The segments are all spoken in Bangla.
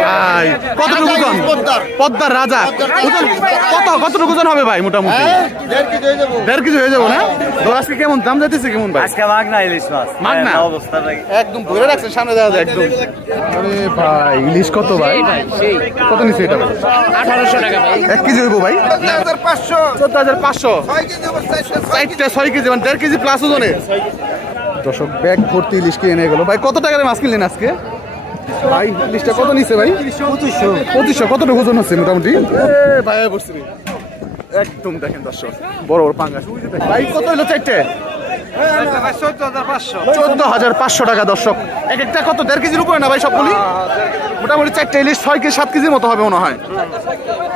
ভাই কতটুকু ওজন? পদ্মার রাজা কতটুকু ওজন হবে ভাই? মোটামুটি 1.5 কেজি হয়ে যাবো না? তো আজকে কেমন দাম যাইতেছে কেমন ভাই? আজকে মাগনা ইলিশ মাছ, মাগনা অবস্থা একদম ধরে রাখছেন সামনে দেওয়া যায় একদম। আরে ভাই ইলিশ কত ভাই? কত নিচ্ছে এটা ভাই? 1800 টাকা ভাই। 1 কেজি হইব ভাই? 14,500 6 কেজি মানে 1.5 কেজি প্লাস ওজনের। দর্শক ব্যাগ ভর্তি ইলিশ কিনে নিয়ে গেল ভাই। কত টাকার মাছ কিনলেন আজকে ভাই? ইলিশটা কত নিচ্ছে ভাই? 2500 কতটুকু ওজন হচ্ছে মোটামুটি? ভাই বসছি একদম দেখেন দর্শক বড় বড় পাঙ্গাস ভাই। কত হলো চারটে? 14,500 টাকা দর্শক। এক একটা কত 1.5 কেজির উপরে না ভাই সবগুলি? মোটামুটি 4টে ইলিশ 6 কেজি 7 কেজির মতো হবে মনে হয়।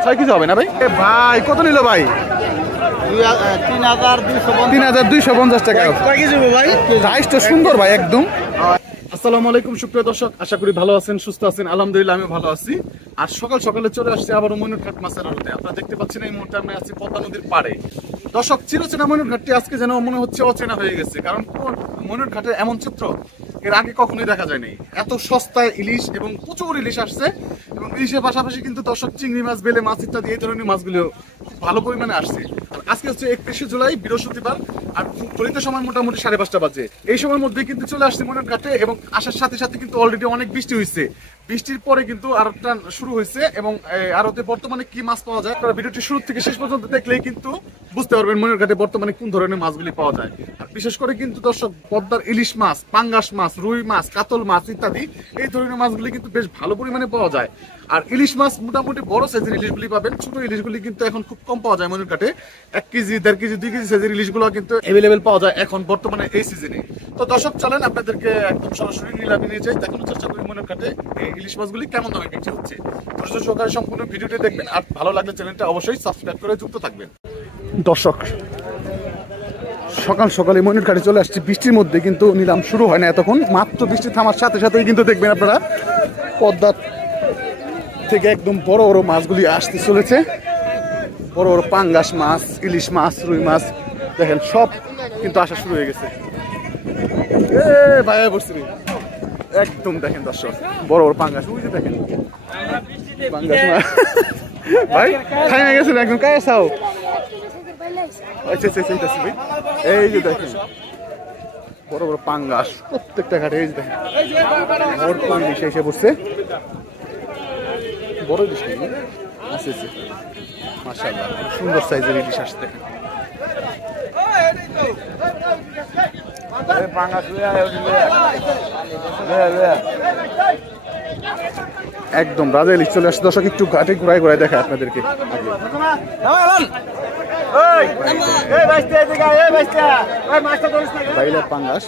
6 কেজি হবে না ভাই? ভাই কত নিল ভাই? 3,250 টাকা। রাইসটা সুন্দর ভাই একদম। আসসালামু আলাইকুম সুপ্রিয় দর্শক, আশা করি ভালো আছেন, সুস্থ আছেন। আলহামদুলিল্লাহ আমি ভালো আছি। আর সকাল সকালে চলে আসছে আবার ময়ূরঘাট মাছের আড়তে। আপনারা দেখতে পাচ্ছেন এই মুহূর্তে আমি আছি পদ্মা নদীর পাড়ে। দর্শক চিরচেনা ময়ূরঘাটটি আজকে যেন মনে হচ্ছে অচেনা হয়ে গেছে, কারণ ময়ূরঘাটে এমন চিত্র এর আগে কখনোই দেখা যায়নি। এত সস্তায় ইলিশ এবং প্রচুর ইলিশ আসছে এবং ইলিশের পাশাপাশি কিন্তু দর্শক চিংড়ি মাছ, বেলে মাছ ইত্যাদি এই ধরনের মাছগুলো ভালো পরিমাণে আসছে। আজকে হচ্ছে 31শে জুলাই বৃহস্পতিবার আর ঘড়িত সময় মোটামুটি 5:30 বাজে। এই সময়ের মধ্যে কিন্তু চলে আসছে ময়ূরঘাটে এবং আসার সাথে সাথে কিন্তু অলরেডি অনেক বৃষ্টি হয়েছে। বৃষ্টির পরে কিন্তু আড়তটা শুরু হয়েছে এবং আড়তে বর্তমানে কি মাছ পাওয়া যায় আপনারা ভিডিওটি শুরু থেকে শেষ পর্যন্ত দেখলেই কিন্তু বুঝতে পারবেন ময়ূরঘাটে বর্তমানে কোন ধরনের মাছগুলি পাওয়া যায়। আর বিশেষ করে কিন্তু দর্শক পদ্মার ইলিশ মাছ, পাঙ্গাস মাছ, রুই মাছ, কাতল মাছ ইত্যাদি এই ধরনের মাছগুলি কিন্তু বেশ ভালো পরিমাণে পাওয়া যায়। আর ইলিশ মাছ মোটামুটি বড় সাইজের ইলিশগুলি পাবেন, ছোট ইলিশগুলি কিন্তু এখন খুব কম পাওয়া যায় ময়ূরঘাটে। 1 কেজি 1.5 কেজি 2 কেজি সাইজের ইলিশগুলো কিন্তু অ্যাভেলেবেল পাওয়া যায় এখন বর্তমানে এই সিজনে। তো দর্শক চলেন আপনাদেরকে একদম সরাসরি নিলামে নিয়ে যাই, দেখানোর চেষ্টা করি ময়ূরঘাটে এই ইলিশ মাছগুলি কেমন দামে বিক্রি হচ্ছে। ধৈর্য সহকারে সম্পূর্ণ ভিডিওটি দেখবেন আর ভালো লাগলে চ্যানেলটা অবশ্যই সাবস্ক্রাইব করে যুক্ত থাকবেন। দর্শক সকাল সকালে ময়ূরঘাটে চলে আসছে বৃষ্টির মধ্যে, কিন্তু নিলাম শুরু হয় না এতক্ষণ। মাত্র বৃষ্টি থামার সাথে সাথেই কিন্তু দেখবেন আপনারা পদ্মার থেকে একদম বড় বড় মাছগুলি আসতে চলেছে। বড় বড় পাঙ্গাস মাছ, ইলিশ মাছ, রুই মাছ দেখেন সব কিন্তু আসা শুরু হয়ে গেছে। ভাই বসছি একদম দেখেন দর্শক বড় বড় পাঙ্গাস দেখেন পাঙ্গাস মাছ ভাই খাই না গেছেন একদম কায় চাও। আচ্ছা এই যে দেখেন বড় বড় পাঙ্গাস প্রত্যেকটা ঘাটে এই যে দেখেন বড় ইলিশ এসে বসছে। বড় ইলিশ আছে মাশাআল্লাহ, সুন্দর সাইজের ইলিশ আসছে দেখেন। একদম রাজা ইলিশ চলে আসছে দর্শক। একটু ঘাটে ঘুরাই ঘুরাই দেখা আপনাদেরকে বাইলার পাঙ্গাস।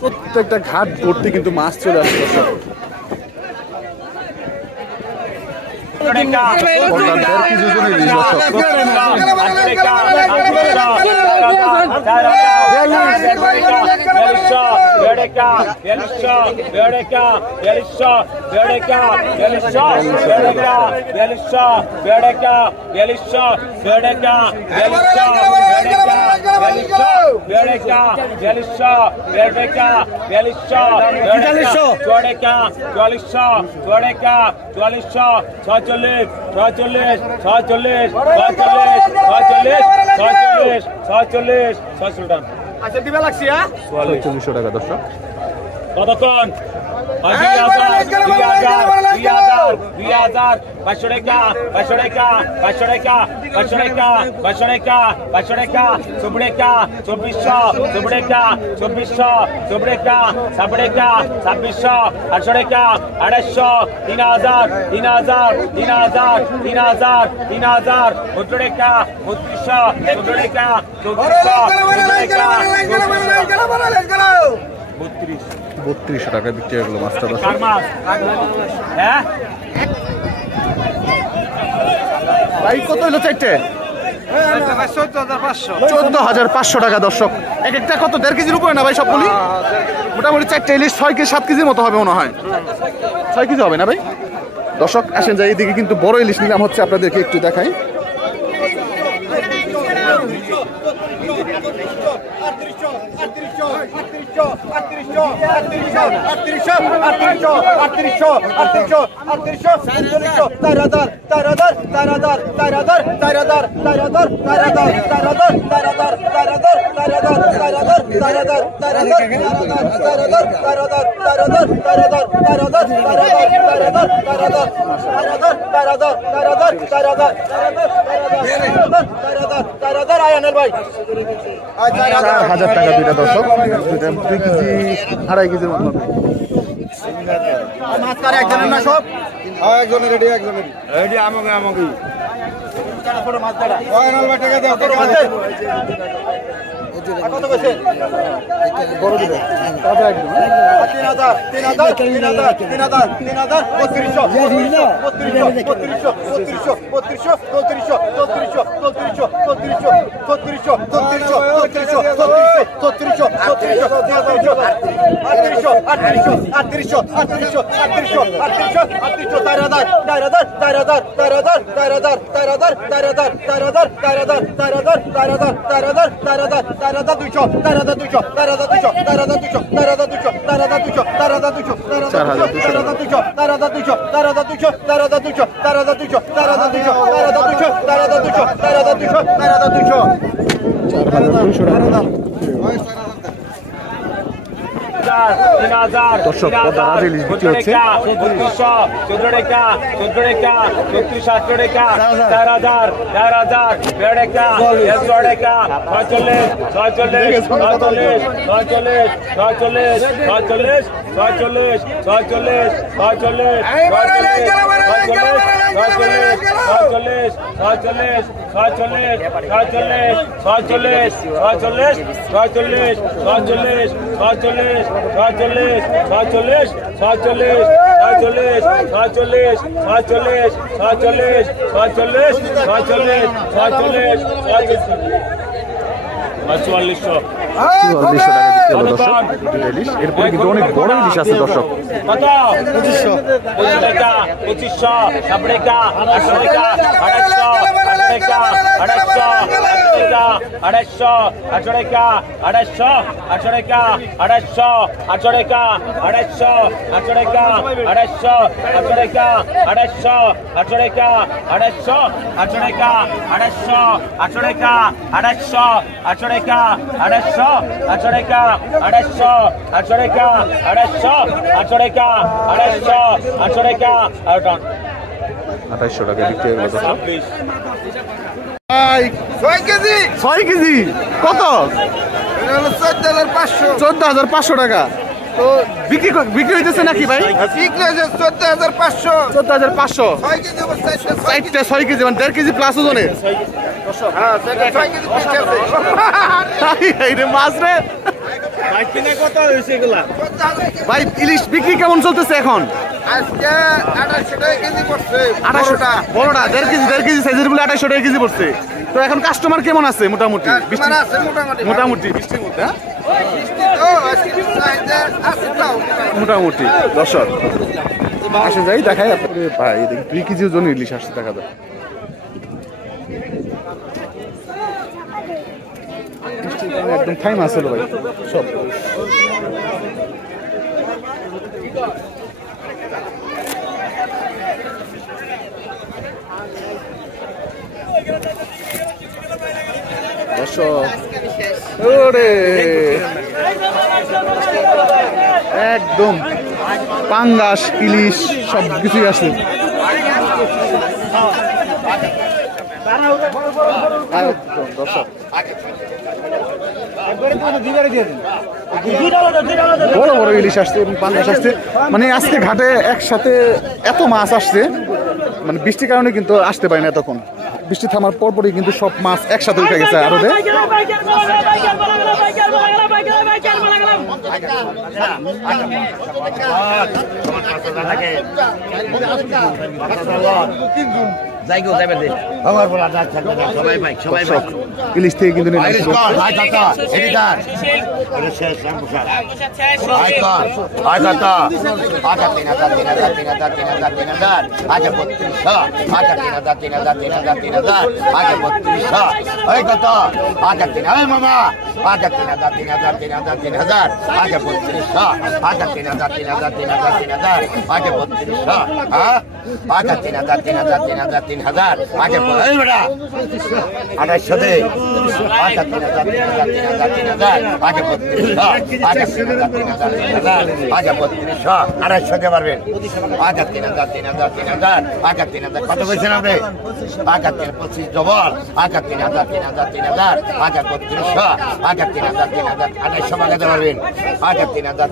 প্রত্যেকটা ঘাট ভর্তি কিন্তু মাছ চলে আসছে দর্শক। আচ্ছা দিবা লাগছি 4600 টাকা দর্শক। কতক্ষণ? 2000 500 টাকা 500 টাকা 500 টাকা 500 টাকা 500 টাকা 500 টাকা 100 টাকা 2400 100 টাকা 2400 100 টাকা 7 টাকা 2600 800 টাকা 800 3000 3000 3000 3000 3000 100 টাকা 3200 100 টাকা 3200 টাকা বিক্রি হয়ে গেল মাছটা। ভাই কত হলো চারটে? 14,500 টাকা দর্শক। এক একটা কত 1.5 কেজির উপরে না ভাই সবগুলি? মোটামুটি 4টে ইলিশ 6 কেজি 7 কেজির মতো হবে মনে হয়। 6 কেজি হবে না ভাই? দর্শক আসেন যাই, এইদিকে কিন্তু বড় ইলিশ নিলাম হচ্ছে, আপনাদেরকে একটু দেখাই। হাজার টাকা দুইটা দর্শক, 2 কেজি 2.5 কেজির মতো। একজনের না সব একজনের রেডি, একজনের রেডি। আমাকে আমাকে টাকা দেওয়া কত কইছে? বড় দিবে 3000 দর্শক পদ্মা ইলিশ বিক্রি হচ্ছে 3200 14 টাকা 14 টাকা 32 18 টাকা 4000 4000 1.5 টাকা 100 টাকা 45 46 46 46 46 46 46 46 এরপরে কিন্তু অনেক বড় ইলিশ আছে দর্শক। কত 2500 টাকা 2500 90 টাকা 800 টাকা 800 টাকা 800 টাকা 800 টাকা 800 টাকা 800 টাকা 800 টাকা 800 টাকা 800 টাকা 800 টাকা 800 টাকা 800 টাকা 800 টাকা 800 টাকা 2800 টাকা বিক্রি হয়ে গেল। 6 কেজি কত? 14,500 টাকা। তো বিক্রি হইতেছে নাকি ভাই? বিক্রি হয়েছে 14,500। 6 কেজি মানে 1.5 কেজি প্লাস ওজনে। মাছ রে ভাই, ইলিশ বিক্রি কেমন চলতেছে এখন? আজকে 2800 টাকা কেজি পড়ছে। 2800 টাকা বড়টা 1.5 কেজি সাইজের গুলো 2800 টাকা কেজি পড়ছে। তো এখন কাস্টমার কেমন আছে? মোটামুটি মোটামুটি বৃষ্টির মধ্যে মোটামুটি দর্শক আসে যাই দেখাই আপনাদের ভাই 2 কেজি ওজন ইলিশ আসছে দেখা যায়। একদম টাইম আসলো ভাই সব। একদম পাঙ্গাস ইলিশ সব কিছুই আছে। বড় বড় ইলিশ আসছে এবং পাঙ্গাস আসছে। মানে আজকে ঘাটে একসাথে এত মাছ আসছে, মানে বৃষ্টির কারণে কিন্তু আসতে পারি না তখন। বৃষ্টি থামার পরপরই কিন্তু সব মাছ একসাথে উঠে গেছে আরবে। ইলিশ থেকে কিন্তু নিলাম আইরিশ কর ভাই কত এডিটার এটা শেষ রামপুষা ভাই কর ভাই কত আচ্ছা 3000 আচ্ছা 3200 আচ্ছা 3000 আচ্ছা 3200 এই কত আচ্ছা 3000 এই মামা আচ্ছা 3000 আচ্ছা 3200 আচ্ছা 3000 আচ্ছা 3200 হ্যাঁ আচ্ছা 3000 আচ্ছা এই বেটা 2800 দে আচ্ছা 3000 আচ্ছা 3200 আচ্ছা 3000 আচ্ছা 3200 2800 দে পারবেন আচ্ছা 3000 আচ্ছা 3000 কত কইছেন আপনি আচ্ছা 25 ডবল আচ্ছা 3000 আচ্ছা 3200 আচ্ছা 3000 2800 বাগাতে পারবেন আচ্ছা 3000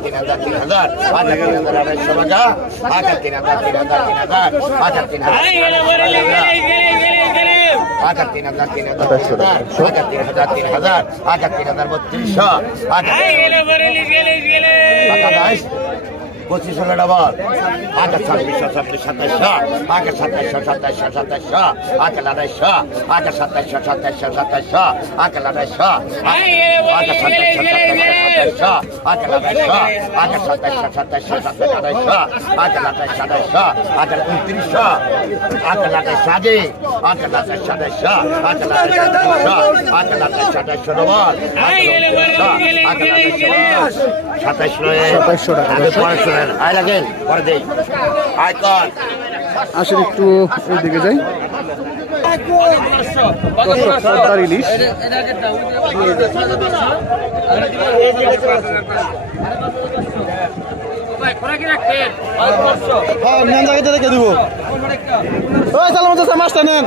আচ্ছা 2800 বাগা আচ্ছা 3000 আচ্ছা 3000 আচ্ছা 3000 আচ্ছা 3200 আচ্ছা 2500 ডবল আচ্ছা 2600 2700 আচ্ছা 2700 আচ্ছা 2800 আচ্ছা 2700 আচ্ছা 2800 আচ্ছা 2700 আচ্ছা 2800 আচ্ছা 2700 2800 আচ্ছা 2800 আচ্ছা 2900 আচ্ছা 2800 আগে আচ্ছা 2700 আচ্ছা 2700 ডবল আচ্ছা 2700 টাকা আয় লাগেন পরে দেই আয় কর আসেন একটু এদিকে যাই পদ্মার ইলিশ রেখে দিব মাছটা নেন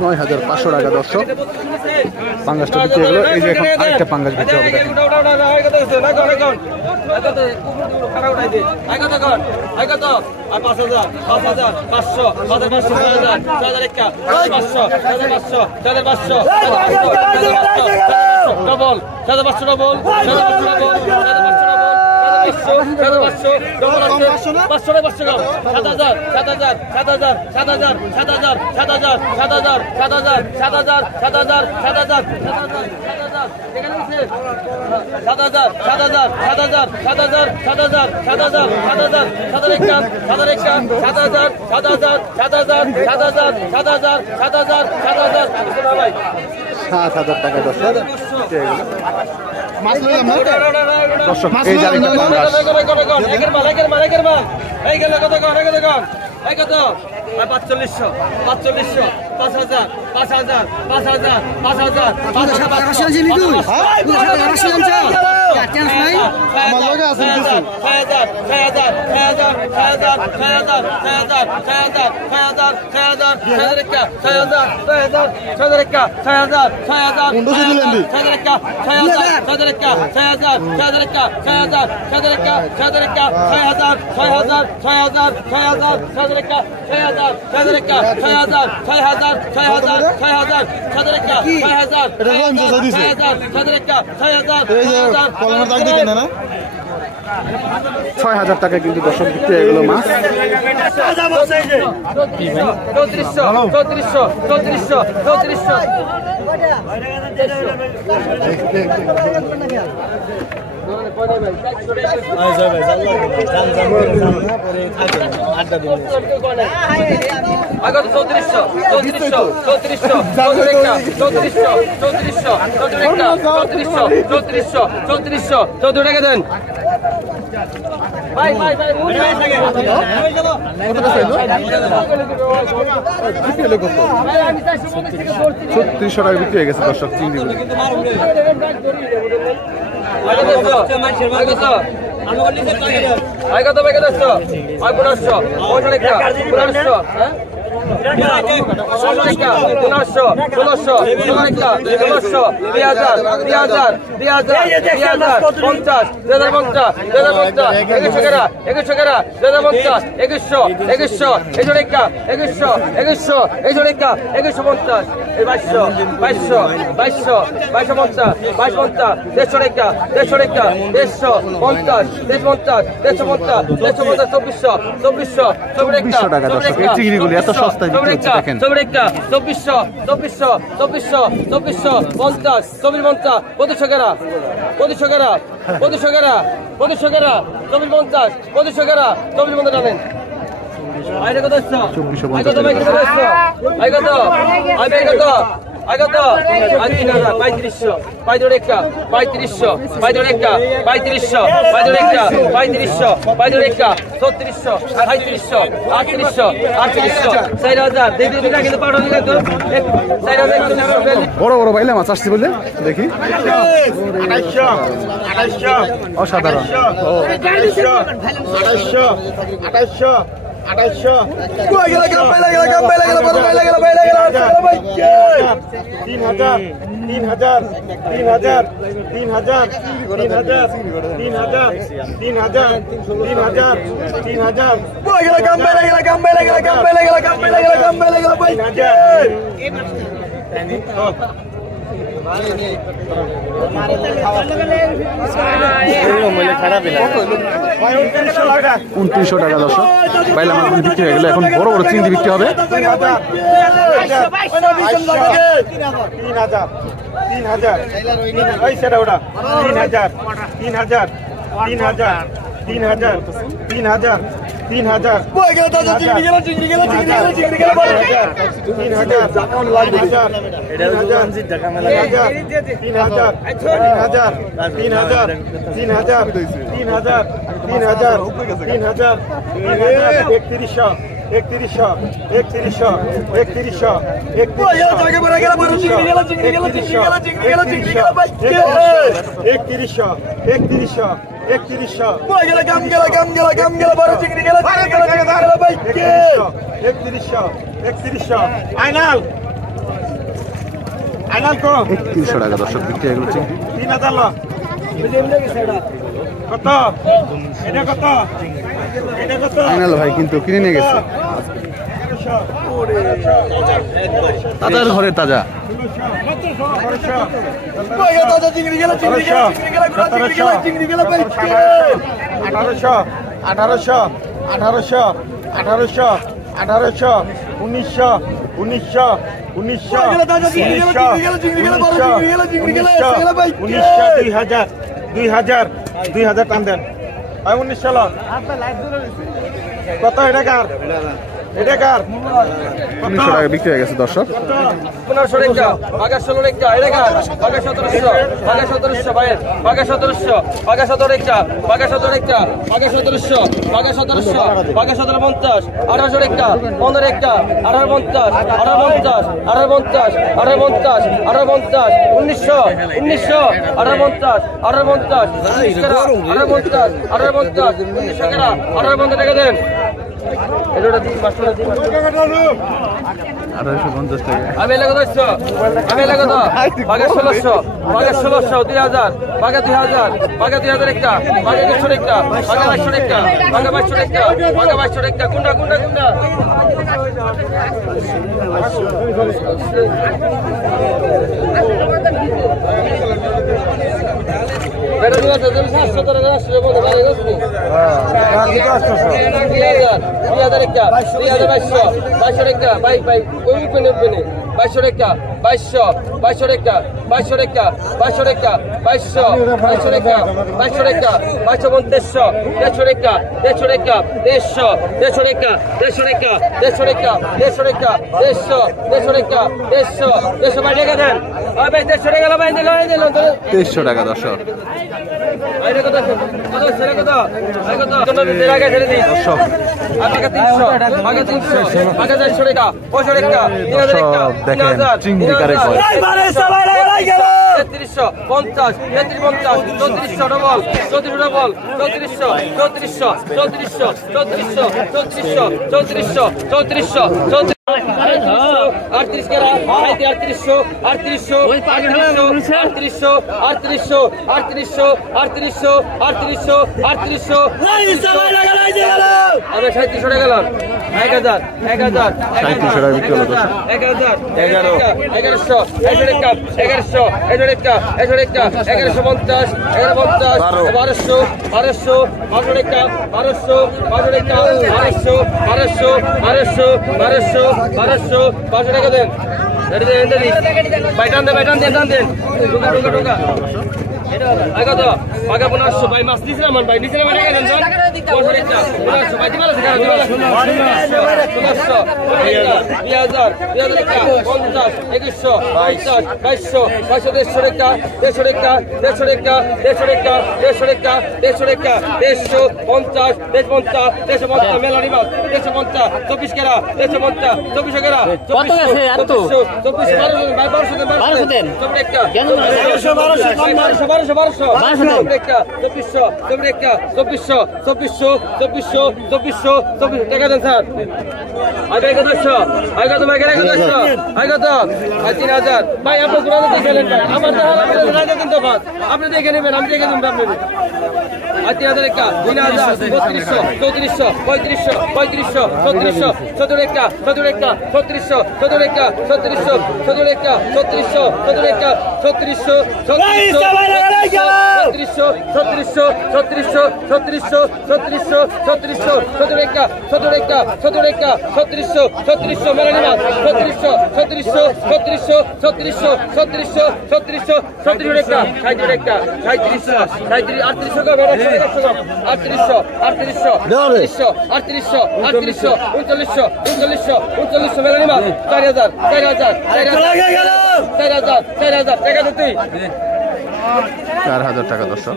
9500 টাকা দর্শক পাঙ্গাসটা বিক্রি হলো এই যে এখন আরেকটা পাঙ্গাস বিক্রি হবে দেখেন দর্শক এই যে কত 4500 4500 5000 5000 5000 5000 5000 6,000 টাকা কিন্তু দর্শক বিক্রি হয়ে গেল মাছ। $3600 টাকা বিক্রি হয়ে গেছে দর্শক চিংড়িগুলো। চিংড়িগুলি এত সস্তায় বিক্রি হচ্ছে দেখেন। 3500 বড় বড় বাইলা মাছ আসছে বলে দেখি। 2800 অসাধারণ। 2800 $2900 টাকা দর্শক বাইলা মাছ বিক্রি হয়ে গেল। এখন বড় বড় চিংড়ি বিক্রি হবে। 3100 টাকা দর্শক বিক্রি হয়ে গেল চিংড়ি। 3000 কত এটা কত এটা কত ফাইনাল ভাই কিন্তু কিনে নিয়ে গেছে। তাজার ঘরে তাজা। 2000 টান দেন। 1900 কত এটা কার? এটা কার? 1900 টাকা বিক্রি হয়ে গেছে দর্শক। 1500 টাকা, বাগা 16 টাকা, এটা কার? বাগা 1700, বাগা 1700 ভাই, বাগা 1700, বাগা 17 টাকা, বাগা 17 টাকা, বাগা 1700, বাগা 1700, বাগা 1750, 1800 টাকা, 15 টাকা, 1850, 1850, 1850, 1850, 1850, 1900, 1900, 1850, 1850, 1850, 1850, 1900 টাকা, 1850 টাকা দেন। এটা দিন মাস্টার দিন। 1850 টাকা। আমি এলাকা দইছো, আমি এলাকা তো বাগা 1600, বাগা 1600, 2000, বাগা 2000, বাগা 2000 একটা, বাগা 200 একটা, বাগা 200 একটা, বাগা 200 একটা, বাগা 200 একটা, গুন্ডা গুন্ডা গুন্ডা। তেইশশো টাকা দর্শক। দেখেন চিংড়ি কারে কয় 3350 3350 3400 ডবল 3400 ডবল 3400 3400 3400 3400 3400 3400 3400 38 কেরা 3800 3800 3800 3800 3800 3800 3800 আমি 3700 টাকা গেলাম 1000 1000 3700 টাকা বিক্রি হলো দর্শক। 1000 1100 1100 1100 1100 1150 1150 1200 1200 1200 1200 1200 500 টাকা দেন। বাইটান দেন ঢোকা কত পাকা 1500 ভাই মাছ দিছিলাম আমার ভাই নিছিলাম টাকা দেন 1500 ভাই দিবা আছে 2000 50 2100 2200 2200 টাকা 150 টাকা 150 150 মেলারি মাছ 150 24 কেরা 150 24 কেরা 24 ভাই 1200 দেন 24 টাকা দেন স্যার। আগে কত 3000 ভাই আপনি পুরো দেখে নেন ভাই আমার কিন্তু আপনি দেখে নেবেন আমি দেখে দেব আপনি 3000 টাকা 3000 3200 3400 3500 3500 3700 17 টাকা 37 টাকা 3700 17 টাকা 3700 17 টাকা 3700 4000 টাকা দর্শক।